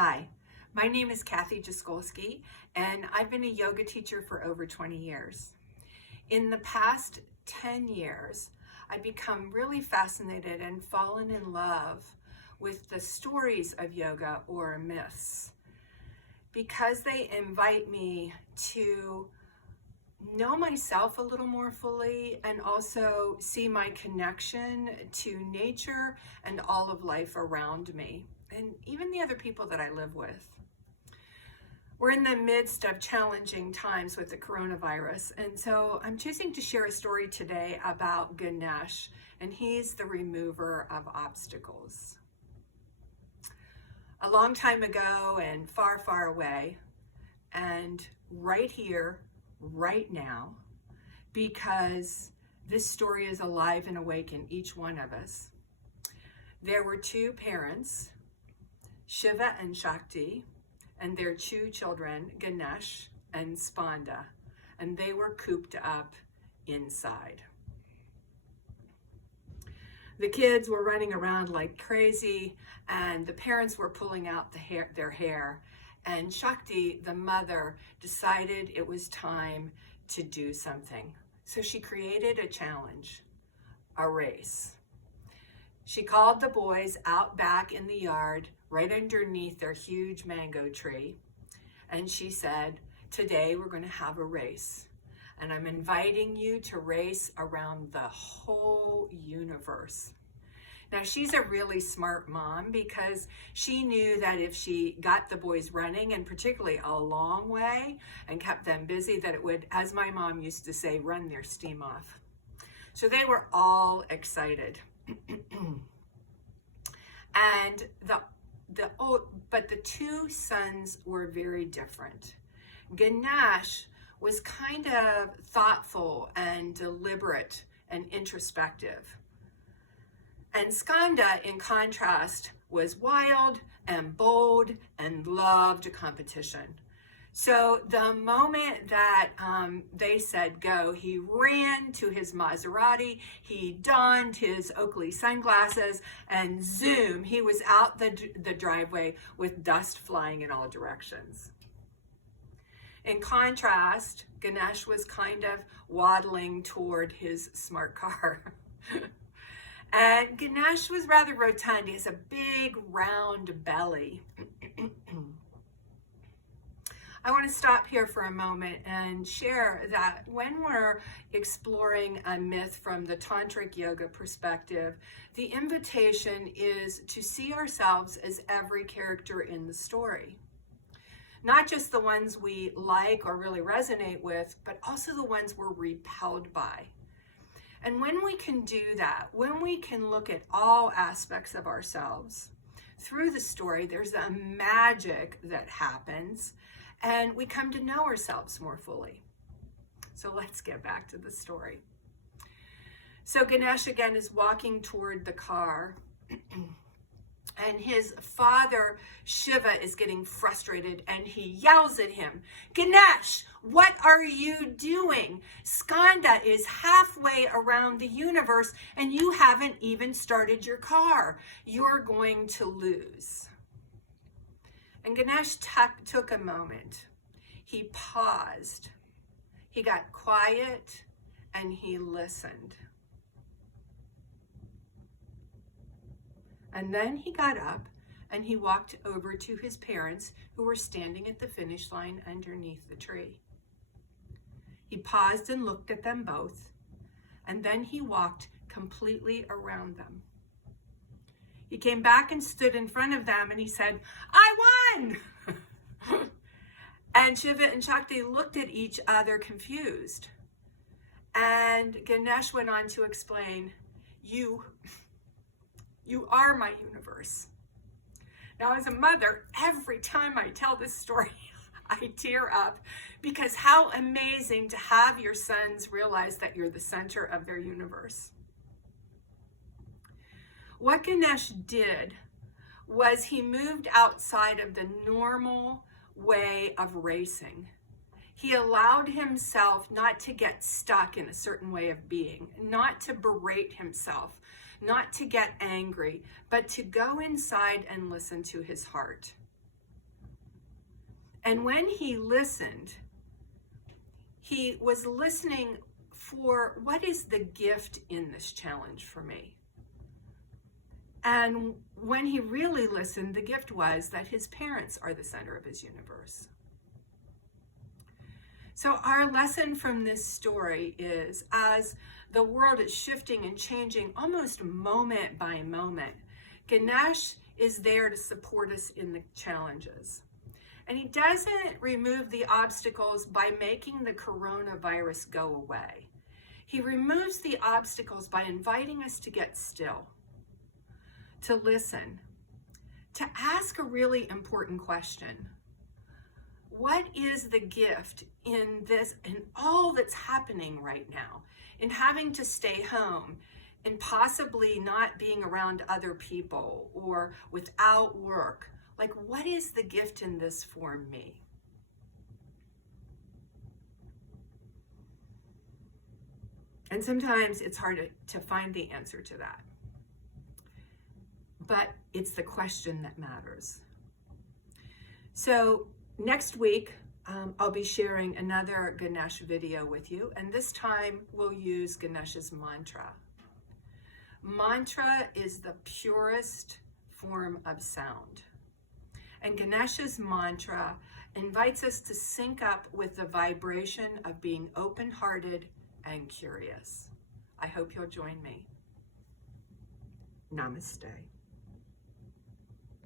Hi, my name is Kathy Jaskolski, and I've been a yoga teacher for over 20 years. In the past 10 years, I've become really fascinated and fallen in love with the stories of yoga or myths because they invite me to know myself a little more fully and also see my connection to nature and all of life around me, and even the other people that I live with. We're in the midst of challenging times with the coronavirus, and so I'm choosing to share a story today about Ganesh, and he's the remover of obstacles. A long time ago and far, far away, and right here, right now, because this story is alive and awake in each one of us. There were two parents, Shiva and Shakti, and their two children, Ganesh and Spanda, and they were cooped up inside. The kids were running around like crazy, and the parents were pulling out their hair, and Shakti, the mother, decided it was time to do something. So she created a challenge, a race. She called the boys out back in the yard, right underneath their huge mango tree. And she said, today we're going to have a race. And I'm inviting you to race around the whole universe. Now, she's a really smart mom because she knew that if she got the boys running, and particularly a long way, and kept them busy, that it would, as my mom used to say, run their steam off. So they were all excited. And but the two sons were very different. Ganesh was kind of thoughtful and deliberate and introspective. And Skanda, in contrast, was wild and bold and loved competition. So the moment that they said go, he ran to his Maserati, he donned his Oakley sunglasses, and zoom, he was out the driveway with dust flying in all directions. In contrast, Ganesh was kind of waddling toward his smart car. And Ganesh was rather rotund. He has a big round belly. I want to stop here for a moment and share that when we're exploring a myth from the tantric yoga perspective, the invitation is to see ourselves as every character in the story. Not just the ones we like or really resonate with, but also the ones we're repelled by. And when we can do that, when we can look at all aspects of ourselves through the story, there's a magic that happens, and we come to know ourselves more fully. So let's get back to the story. So Ganesh again is walking toward the car, and his father, Shiva, is getting frustrated, and he yells at him, Ganesh, what are you doing? Skanda is halfway around the universe, and you haven't even started your car. You're going to lose. And Ganesh took a moment. He paused. He got quiet, and he listened. And then he got up and he walked over to his parents who were standing at the finish line underneath the tree. He paused and looked at them both, and then he walked completely around them. He came back and stood in front of them and he said, I won! And Shiva and Shakti looked at each other confused. And Ganesh went on to explain, You are my universe. Now, as a mother, every time I tell this story, I tear up because how amazing to have your sons realize that you're the center of their universe. What Ganesh did was he moved outside of the normal way of racing. He allowed himself not to get stuck in a certain way of being, not to berate himself, not to get angry, but to go inside and listen to his heart. And when he listened, he was listening for what is the gift in this challenge for me? And when he really listened, the gift was that his parents are the center of his universe. So our lesson from this story is, as the world is shifting and changing almost moment by moment, Ganesh is there to support us in the challenges. And he doesn't remove the obstacles by making the coronavirus go away. He removes the obstacles by inviting us to get still, to listen, to ask a really important question. What is the gift in this, in all that's happening right now, in having to stay home, in possibly not being around other people or without work? Like, what is the gift in this for me? And sometimes it's hard to find the answer to that. But it's the question that matters. So next week, I'll be sharing another Ganesh video with you, and this time we'll use Ganesh's mantra. Mantra is the purest form of sound. And Ganesh's mantra invites us to sync up with the vibration of being open-hearted and curious. I hope you'll join me. Namaste.